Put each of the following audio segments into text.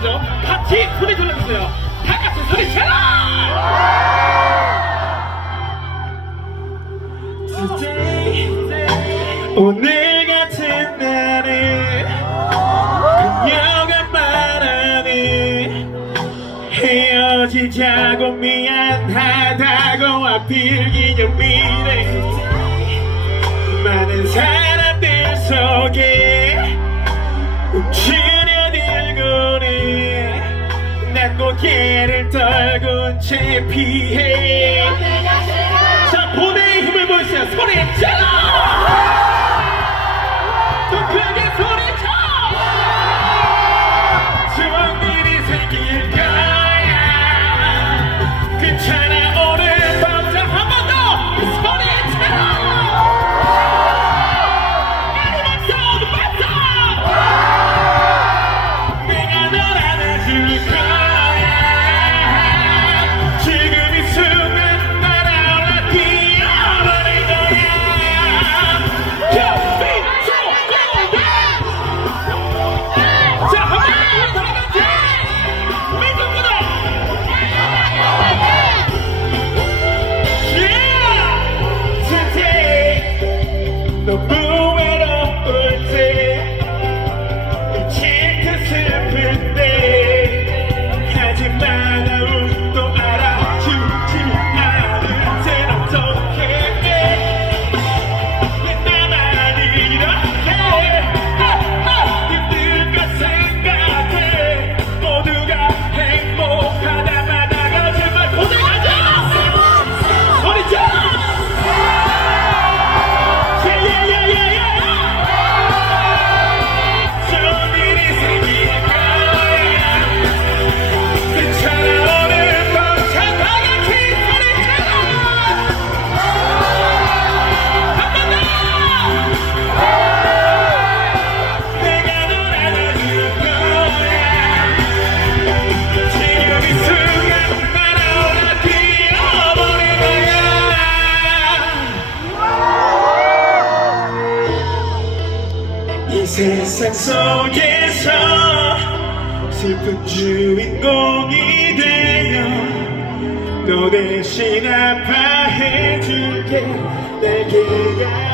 말이죠. 같이 소리 질러주세요. 다 같이 소리 질러! 오늘 같은 날에 그녀가 말하네 헤어지자고 미안하다고 앞필 기념일에 많은 사람들 속에 예, 어깨를 떨군 채 피해. 세상 속에서 슬픈 주인공이 되어 너 대신 아파해줄게. 내게 가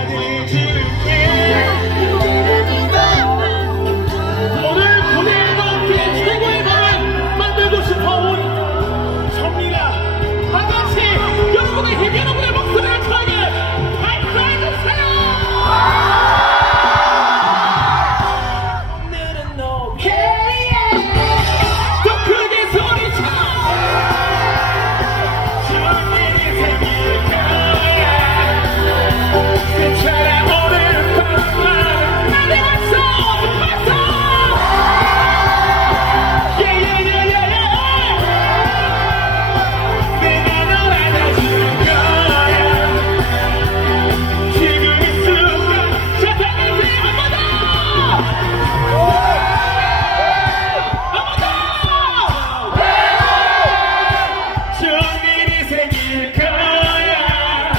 될 거야.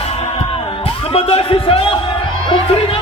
한 번 더 할 수 있어요? 목소리 나?